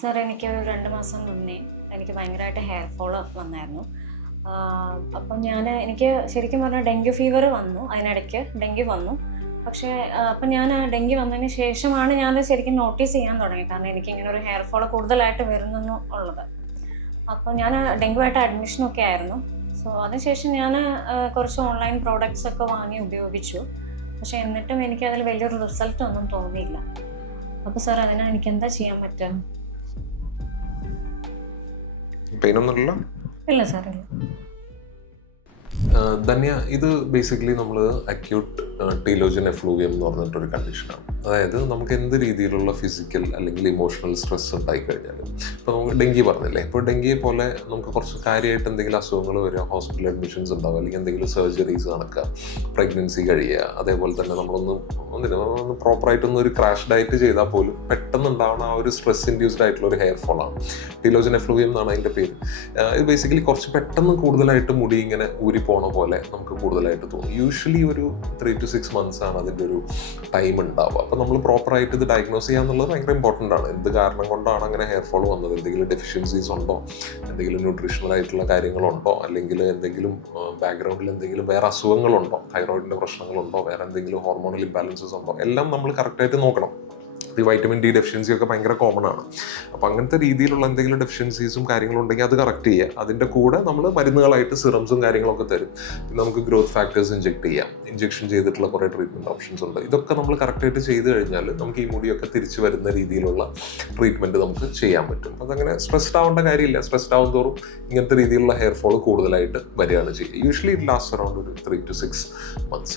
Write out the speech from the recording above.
Sir എനിക്കൊരു 2 മാസം മുന്നേ എനിക്ക് ഭയങ്കരമായിട്ട് ഹെയർ ഫോള് വന്നായിരുന്നു. അപ്പം എനിക്ക് ശരിക്കും പറഞ്ഞാൽ ഡെങ്കി ഫീവർ വന്നു. അതിനിടയ്ക്ക് ഡെങ്കി വന്നു. പക്ഷേ അപ്പം ഞാൻ ഡെങ്കി വന്നതിന് ശേഷമാണ് ഞാനത് ശരിക്കും നോട്ടീസ് ചെയ്യാൻ തുടങ്ങിയത്. കാരണം എനിക്കിങ്ങനെ ഒരു ഹെയർ ഫോള് കൂടുതലായിട്ട് വരുന്നെന്ന് ഉള്ളത്. അപ്പോൾ ഞാൻ ഡെങ്കുവായിട്ട് അഡ്മിഷനൊക്കെ ആയിരുന്നു. സോ അതിനുശേഷം ഞാൻ കുറച്ച് ഓൺലൈൻ പ്രോഡക്റ്റ്സ് ഒക്കെ വാങ്ങി ഉപയോഗിച്ചു. പക്ഷേ എന്നിട്ടും എനിക്കതിൽ വലിയൊരു റിസൾട്ടൊന്നും തോന്നിയില്ല. അപ്പോൾ സാർ അതിന് എനിക്ക് എന്താ ചെയ്യാൻ പറ്റുക? പെയിനൊന്നുമില്ല? ഇല്ല സാർ, ഇല്ല. ധന്യ, ഇത് ബേസിക്കലി നമ്മൾ അക്യൂട്ട് ടീലോജൻ എഫ്ലൂവിയം എന്ന് പറഞ്ഞിട്ടൊരു കണ്ടീഷനാണ്. അതായത് നമുക്ക് എന്ത് രീതിയിലുള്ള ഫിസിക്കൽ അല്ലെങ്കിൽ ഇമോഷണൽ സ്ട്രെസ് ഉണ്ടായിക്കഴിഞ്ഞാലും, ഇപ്പോൾ നമുക്ക് ഡെങ്കി പറഞ്ഞില്ലേ, ഇപ്പോൾ ഡെങ്കിയെ പോലെ നമുക്ക് കുറച്ച് കാര്യമായിട്ട് എന്തെങ്കിലും അസുഖങ്ങൾ വരിക, ഹോസ്പിറ്റൽ അഡ്മിഷൻസ് ഉണ്ടാവുക, അല്ലെങ്കിൽ എന്തെങ്കിലും സർജറീസ് നടക്കുക, പ്രഗ്നൻസി കഴിയുക, അതേപോലെ തന്നെ നമ്മളൊന്ന് പ്രോപ്പറായിട്ടൊന്നും ഒരു ക്രാഷ് ഡയറ്റ് ചെയ്താൽ പോലും പെട്ടെന്ന് ഉണ്ടാവുന്ന ആ ഒരു സ്ട്രെസ് ഇൻഡ്യൂസ്ഡ് ആയിട്ടുള്ള ഒരു ഹെയർ ഫോളാണ് ടീലോജൻ എഫ്ലൂവിയം എന്നാണ് അതിൻ്റെ പേര്. ഇത് ബേസിക്കലി കുറച്ച് പെട്ടെന്ന് കൂടുതലായിട്ട് മുടി ഇങ്ങനെ ഊരി പോണ പോലെ നമുക്ക് കൂടുതലായിട്ട് തോന്നും. യൂഷ്വലി ഒരു 3 to 6 months ആണ് അതിൻ്റെ ഒരു ടൈം ഉണ്ടാവുക. അപ്പോൾ നമ്മൾ പ്രോപ്പറായിട്ട് ഇത് ഡയഗ്നോസ് ചെയ്യുക എന്നുള്ളത് ഭയങ്കര ഇമ്പോർട്ടൻ്റ് ആണ്. എന്ത് കാരണം കൊണ്ടാണ് അങ്ങനെ ഹെയർ ഫോൾ വന്നത്, എന്തെങ്കിലും ഡെഫിഷ്യൻസീസ് ഉണ്ടോ, എന്തെങ്കിലും ന്യൂട്രീഷണൽ ആയിട്ടുള്ള കാര്യങ്ങളുണ്ടോ, അല്ലെങ്കിൽ എന്തെങ്കിലും ബാക്ക്ഗ്രൗണ്ടിൽ എന്തെങ്കിലും വേറെ അസുഖങ്ങളുണ്ടോ, തൈറോയിഡിൻ്റെ പ്രശ്നങ്ങളുണ്ടോ, വേറെ എന്തെങ്കിലും ഹോർമോണൽ ഇംബാലൻസസ് ഉണ്ടോ, എല്ലാം നമ്മൾ കറക്റ്റായിട്ട് നോക്കണം. ഈ വൈറ്റമിൻ ഡി ഡെഫിഷ്യൻസി ഒക്കെ ഭയങ്കര കോമൺ ആണ്. അപ്പോൾ അങ്ങനത്തെ രീതിയിലുള്ള എന്തെങ്കിലും ഡെഫിഷ്യൻസീസും കാര്യങ്ങളും ഉണ്ടെങ്കിൽ അത് കറക്റ്റ് ചെയ്യുക. അതിൻ്റെ കൂടെ നമ്മൾ മരുന്നുകളായിട്ട് സിറംസും കാര്യങ്ങളൊക്കെ തരും. പിന്നെ നമുക്ക് ഗ്രോത്ത് ഫാക്ടേഴ്സ് ഇഞ്ചെക്ട് ചെയ്യാം. ഇഞ്ചെക്ഷൻ ചെയ്തിട്ടുള്ള കുറേ ട്രീറ്റ്മെൻറ്റ് ഓപ്ഷൻസ് ഉണ്ട്. ഇതൊക്കെ നമ്മൾ കറക്റ്റായിട്ട് ചെയ്ത് കഴിഞ്ഞാൽ നമുക്ക് ഈ മുടിയൊക്കെ തിരിച്ചു വരുന്ന രീതിയിലുള്ള ട്രീറ്റ്മെൻറ്റ് നമുക്ക് ചെയ്യാൻ പറ്റും. അതങ്ങനെ സ്ട്രെസ്ഡ് ആവേണ്ട കാര്യമില്ല. സ്ട്രെസ്ഡ് ആവും തോറും ഇങ്ങനത്തെ രീതിയിലുള്ള ഹെയർ ഫോൾ കൂടുതലായിട്ട് വരികയാണ് ചെയ്യുക. യൂഷ്വലി ഇറ്റ് ലാസ്റ്റ് അറൗണ്ട് ഒരു 3 to 6 months.